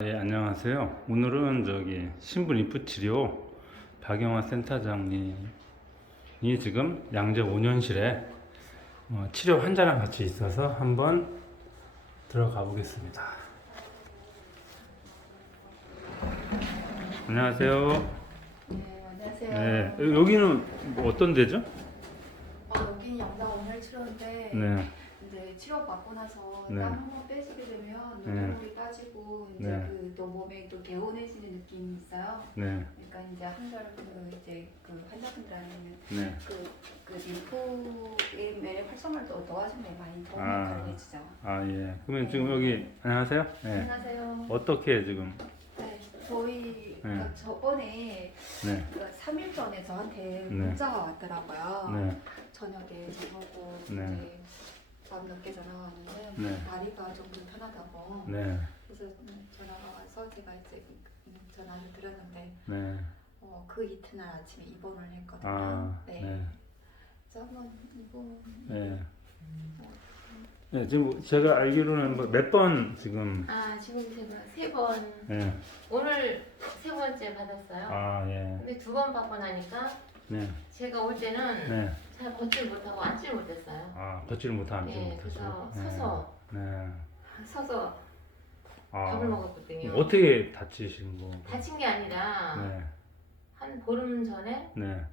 네, 안녕하세요. 오늘은 저기 신부 리프 치료 박영화 센터장님이 지금 양재 5년실에 어, 치료 환자랑 같이 있어서 한번 들어가 보겠습니다. 안녕하세요. 네, 안녕하세요. 네, 여기는 뭐 어떤 데죠? 어, 여기는 영상 오늘 치료인데 네, 치료 받고 나서 네. 땀 한 번 빼시게 되면 네. 눈물이 빠지고 이제 네. 그또 몸에 또 개운해지는 느낌이 있어요. 네, 그러니까 이제 한결 그 이제 그 환자분들한테는 네. 그, 그 림프의 활성화를 더 도와주는 데 많이 도움이 아. 되겠죠. 아 예. 그러면 지금 여기 안녕하세요. 네. 안녕하세요. 어떻게 지금? 네, 저희 그 저번에 네, 그 3일 전에 저한테 네. 문자가 왔더라고요. 네, 저녁에 저하고 네. 이제 밤 늦게 전화 왔는데 네. 다리가 좀 불편하다고 네, 그래서 음, 전화가 와서 제가 이제 음, 전화를 드렸는데 네. 어, 그 이튿날 아침에 입원을 했거든요. 아, 네. 네. 그래서 한번 입원 네. 네, 지금 제가 알기로는 뭐몇번 지금 아 지금 제가 세 번 네. 오늘 세 번째 받았어요. 아, 예. 근데 두 번 받고 나니까 네. 제가 올 때는 네. 잘 걷질 못하고 앉질 못했어요. 아, 걷지를 못하 앉지 네. 그래서 서서 네. 서서 아. 밥을 먹었거든요. 어떻게 다치신 거? 다친 게 아니라 네. 한 보름 전에 네.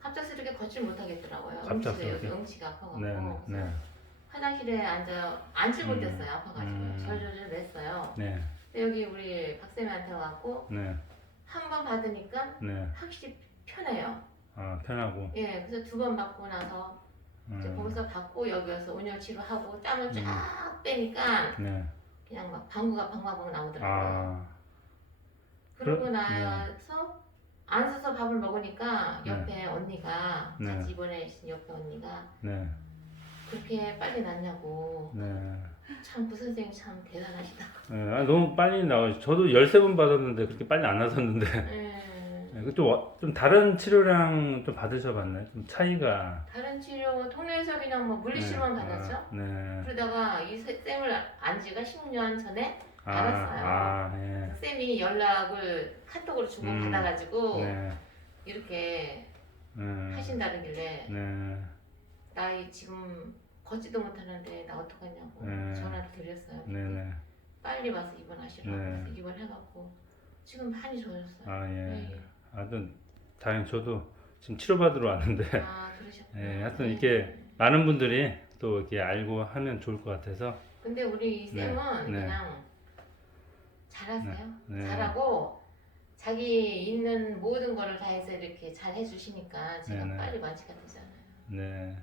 갑작스럽게 걷질 못하겠더라고요. 갑작스럽게? 응치가 여기 응치가 아파가지고 네. 네. 화장실에 앉아 앉질 음. 못했어요. 아파가지고 음. 절절절 냈어요. 네. 근데 여기 우리 박쌤한테 와갖고 네. 한 번 받으니까 네. 확실히 편해요. 아, 편하고. 예, 그래서 두 번 받고 나서 이제 음. 거기서 받고 여기 와서 온열 치료하고 땀을 음. 쫙 빼니까 네. 그냥 막 방구가 방방방 나오더라고요. 아. 그러고 그러- 나서 앉아서 밥을 먹으니까 옆에 언니가 네. 같이 입원해신 옆에 언니가 네. 그렇게 빨리 낫냐고 네. 참 그 선생님 참 대단하시다. 네. 아, 너무 빨리 나와. 저도 13번 받았는데 그렇게 빨리 안 나섰는데. 예. 네, 그좀 어- 좀 다른 치료랑 좀 받으셔 봤나요? 좀 차이가 다른 치료 그냥 뭐 물리치료만 네. 받았죠. 아, 네. 그러다가 이 쌤을 안 지가 10년 전에 아, 알았어요. 아, 예. 쌤이 연락을 카톡으로 주고 음, 받아가지고 네. 이렇게 네. 하신다길래 네. 나이 지금 걷지도 못하는데 나 어떡하냐고 네. 전화를 드렸어요. 네, 네. 빨리 와서 입원하시라고 네. 입원해갖고 지금 많이 좋아졌어요. 아, 예. 네. 하여튼 다행 저도 지금 치료받으러 왔는데 아 그러셨구나. 예, 하여튼 네. 이렇게 많은 분들이 또 이렇게 알고 하면 좋을 것 같아서 근데 우리 네. 쌤은 네. 그냥 잘하세요. 네. 잘하고 자기 있는 모든 거를 다 해서 이렇게 잘 해주시니까 제가 네, 네. 빨리 완치가 되잖아요. 네.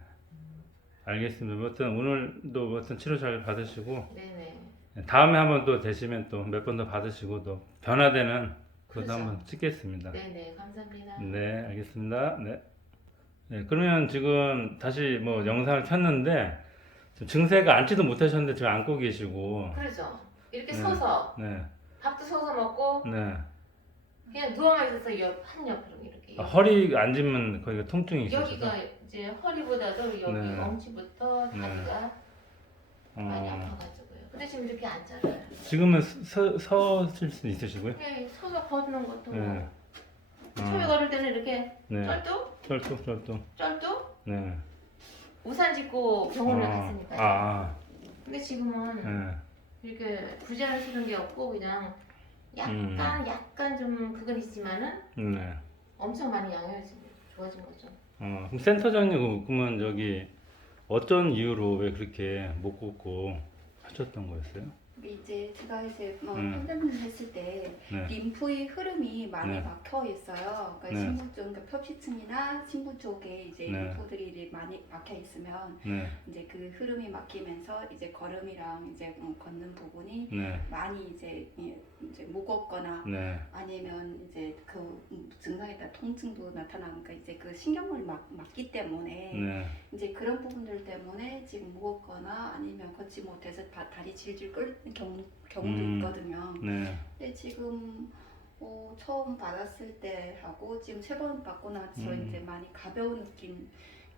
알겠습니다. 뭐 하여튼 오늘도 뭐 하여튼 치료 잘 받으시고 네네. 다음에 한번 또 되시면 또 몇 번 더 받으시고 또 변화되는 그것도 그렇죠. 한번 찍겠습니다. 네네 감사합니다. 네, 알겠습니다. 네. 네, 그러면 지금 다시 뭐 영상을 켰는데 지금 증세가 앉지도 못하셨는데 지금 앉고 계시고 그렇죠. 이렇게 네. 서서 네, 밥도 서서 먹고 네. 그냥 누워만 있어서 옆, 한 옆으로 이렇게 아, 허리 앉으면 거기가 통증이 있으셔서 여기가 이제 허리보다도 여기 네. 엉치부터 네. 다리가 많이 어, 아파가지고요. 근데 지금 이렇게 앉잖아요. 지금은 서, 서실 수 있으시고요. 그냥 서서 걷는 것도 네. 뭐 처음에 어, 걸을 때는 이렇게 네. 쩔뚝 쩔뚝 쩔뚝. 쩔뚝 네. 우산 짚고 병원을 어, 갔으니까요. 아, 근데 지금은 네. 이렇게 쓰는 게 없고 그냥 약간 음. 약간 좀 그건 있지만은 네. 엄청 많이 양호해진 좋아진 거죠. 어, 그럼 센터장님 그러면 여기 어떤 이유로 왜 그렇게 못 걷고 하셨던 거였어요? 이제 제가 이제 뭐 음. 판단을 했을 때 네. 림프의 흐름이 많이 네. 막혀 있어요. 그러니까 네. 신부 쪽, 그러니까 펴피층이나 신부 쪽에 이제 네. 림프들이 많이 막혀 있으면 네. 이제 그 흐름이 막히면서 이제 걸음이랑 이제 음, 걷는 부분이 네. 많이 이제 이- 이제 무겁거나 네. 아니면 이제 그 음, 증상에 따라 통증도 나타나니까 이제 그 신경을 막 막기 때문에 네. 이제 그런 부분들 때문에 지금 무겁거나 아니면 걷지 못해서 다, 다리 질질 경우, 경우도 음. 있거든요. 네. 근데 지금 어, 처음 받았을 때 하고 지금 세 번 받고 나서 음. 이제 많이 가벼운 느낌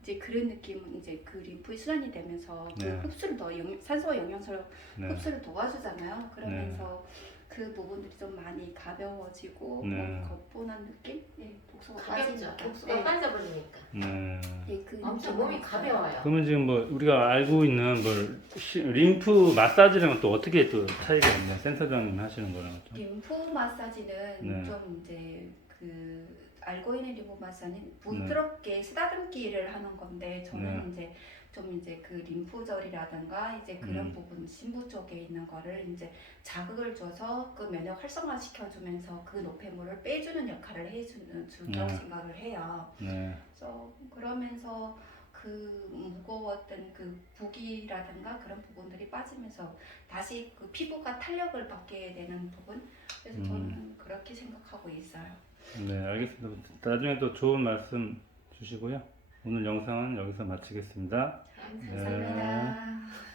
이제 그런 느낌은 이제 그 림프 순환이 되면서 그 네. 흡수를 더 영, 산소 영양소를 네. 흡수를 도와주잖아요. 그러면서 그 부분들이 좀 많이 가벼워지고 네. 몸이 거뿐한 느낌? 예, 독소가 빠진 가볍죠. 독소가 예, 빠져버리니까. 네. 예, 그 엄청 몸이. 가벼워요. 그러면 지금 뭐 우리가 알고 있는 뭐 시- 림프 마사지랑 또 어떻게 또 차이가 있나요? 센터장님 하시는 거랑 좀. 림프 마사지는 네. 좀 이제 그 알고 있는 림프 마사지는 부드럽게 쓰다듬기를 하는 건데 저는 네. 이제 좀 이제 그 림프절이라든가 이제 그런 음. 부분 신부 쪽에 있는 거를 이제 자극을 줘서 그 면역 활성화 시켜주면서 그 노폐물을 빼주는 역할을 해주는 준다고 네. 생각을 해요. 네. 그래서 그러면서 그 무거웠던 그 부기라든가 그런 부분들이 빠지면서 다시 그 피부가 탄력을 받게 되는 부분 그래서 음. 저는 그렇게 생각하고 있어요. 네, 알겠습니다. 나중에 또 좋은 말씀 주시고요. 오늘 영상은 여기서 마치겠습니다. 감사합니다. 네. 감사합니다.